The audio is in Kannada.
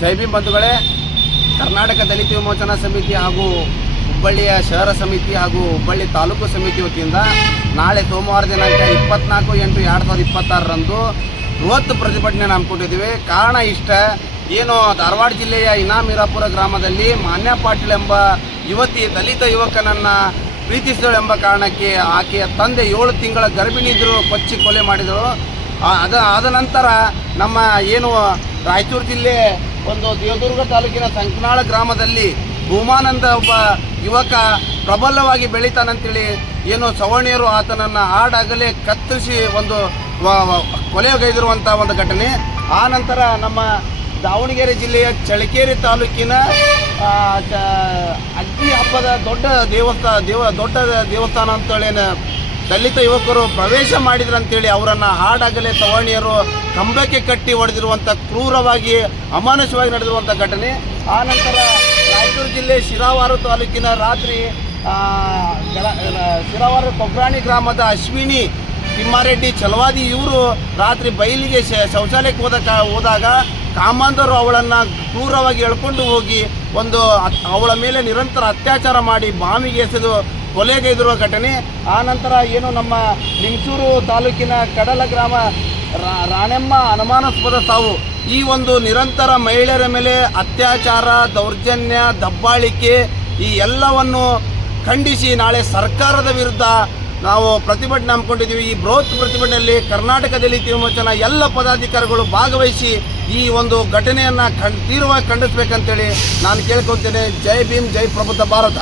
ಜೈ ಭೀಮ್ ಬಂಧುಗಳೇ, ಕರ್ನಾಟಕ ದಲಿತ ವಿಮೋಚನಾ ಸಮಿತಿ ಹಾಗೂ ಹುಬ್ಬಳ್ಳಿಯ ಶಹರ ಸಮಿತಿ ಹಾಗೂ ಹುಬ್ಬಳ್ಳಿ ತಾಲೂಕು ಸಮಿತಿ ವತಿಯಿಂದ ನಾಳೆ ಸೋಮವಾರ ದಿನಾಂಕ 24/8/2026ರಂದು ಬೃಹತ್ ಪ್ರತಿಭಟನೆ ಹಮ್ಮಿಕೊಂಡಿದ್ದೀವಿ. ಕಾರಣ ಇಷ್ಟ, ಏನು ಧಾರವಾಡ ಜಿಲ್ಲೆಯ ಇನಾಮಿರಾಪುರ ಗ್ರಾಮದಲ್ಲಿ ಮಾನ್ಯ ಪಾಟೀಲ್ ಎಂಬ ಯುವತಿ ದಲಿತ ಯುವಕನನ್ನು ಪ್ರೀತಿಸಿದಳು ಎಂಬ ಕಾರಣಕ್ಕೆ ಆಕೆಯ ತಂದೆ 7 ತಿಂಗಳ ಗರ್ಭಿಣಿ ಇದ್ದರು ಕೊಚ್ಚಿ ಕೊಲೆ ಮಾಡಿದರು. ಆದ ನಂತರ ನಮ್ಮ ಏನು ರಾಯಚೂರು ಜಿಲ್ಲೆ ಒಂದು ದೇವದುರ್ಗ ತಾಲೂಕಿನ ಸಂಕನಾಳ ಗ್ರಾಮದಲ್ಲಿ ಭೂಮಾನಂದ ಒಬ್ಬ ಯುವಕ ಪ್ರಬಲವಾಗಿ ಬೆಳೀತಾನಂತೇಳಿ ಏನು ಸವರ್ಣಿಯರು ಆತನನ್ನು ಆಡಾಗಲೇ ಕತ್ತರಿಸಿ ಒಂದು ಕೊಲೆಗೈದಿರುವಂಥ ಒಂದು ಘಟನೆ. ಆ ನಂತರ ನಮ್ಮ ದಾವಣಗೆರೆ ಜಿಲ್ಲೆಯ ಚಳ್ಳಕೆರೆ ತಾಲೂಕಿನ ಅಗ್ಗಿ ಹಬ್ಬದ ದೊಡ್ಡ ದೇವಸ್ಥಾನ ಅಂತೇಳಿ ದಲಿತ ಯುವಕರು ಪ್ರವೇಶ ಮಾಡಿದ್ರಂತೇಳಿ ಅವರನ್ನು ಹಾಡಾಗಲೇ ಸವರ್ಣಿಯರು ಕಂಬಕ್ಕೆ ಕಟ್ಟಿ ಹೊಡೆದಿರುವಂಥ ಕ್ರೂರವಾಗಿ ಅಮಾನುಷವಾಗಿ ನಡೆದಿರುವಂಥ ಘಟನೆ. ಆ ನಂತರ ರಾಯಚೂರು ಜಿಲ್ಲೆ ಶಿರಾವಾರ ತಾಲೂಕಿನ ರಾತ್ರಿ ಶಿರಾವಾರ ಕೊಗ್ರಾಣಿ ಗ್ರಾಮದ ಅಶ್ವಿನಿ ತಿಮ್ಮಾರೆಡ್ಡಿ ಚಲವಾದಿ ಇವರು ರಾತ್ರಿ ಬಯಲಿಗೆ ಶೌಚಾಲಯಕ್ಕೆ ಹೋದಾಗ ಕಾಮಾಂಧರು ಅವಳನ್ನು ಕ್ರೂರವಾಗಿ ಎಳ್ಕೊಂಡು ಹೋಗಿ ಅವಳ ಮೇಲೆ ನಿರಂತರ ಅತ್ಯಾಚಾರ ಮಾಡಿ ಬಾವಿಗೆ ಎಸೆದು ಕೊಲೆಗೈದಿರುವ ಘಟನೆ. ಆ ನಂತರ ಏನು ನಮ್ಮ ಲಿಂಗಸೂರು ತಾಲೂಕಿನ ಕಡಲ ಗ್ರಾಮ ರಾಣೆಮ್ಮ ಅನುಮಾನಾಸ್ಪದ ಸಾವು. ಈ ಒಂದು ನಿರಂತರ ಮಹಿಳೆಯರ ಮೇಲೆ ಅತ್ಯಾಚಾರ, ದೌರ್ಜನ್ಯ, ದಬ್ಬಾಳಿಕೆ ಈ ಎಲ್ಲವನ್ನು ಖಂಡಿಸಿ ನಾಳೆ ಸರ್ಕಾರದ ವಿರುದ್ಧ ನಾವು ಪ್ರತಿಭಟನೆ ಹಮ್ಮಿಕೊಂಡಿದ್ದೀವಿ. ಈ ಬೃಹತ್ ಪ್ರತಿಭಟನೆಯಲ್ಲಿ ಕರ್ನಾಟಕ ದಲಿತ ವಿಮೋಚನಾ ಎಲ್ಲ ಪದಾಧಿಕಾರಿಗಳು ಭಾಗವಹಿಸಿ ಈ ಒಂದು ಘಟನೆಯನ್ನು ತೀವ್ರವಾಗಿ ಖಂಡಿಸಬೇಕಂತೇಳಿ ನಾನು ಕೇಳ್ಕೊಳ್ತೇನೆ. ಜೈ ಭೀಮ್, ಜೈ ಪ್ರಬುದ್ಧ ಭಾರತ.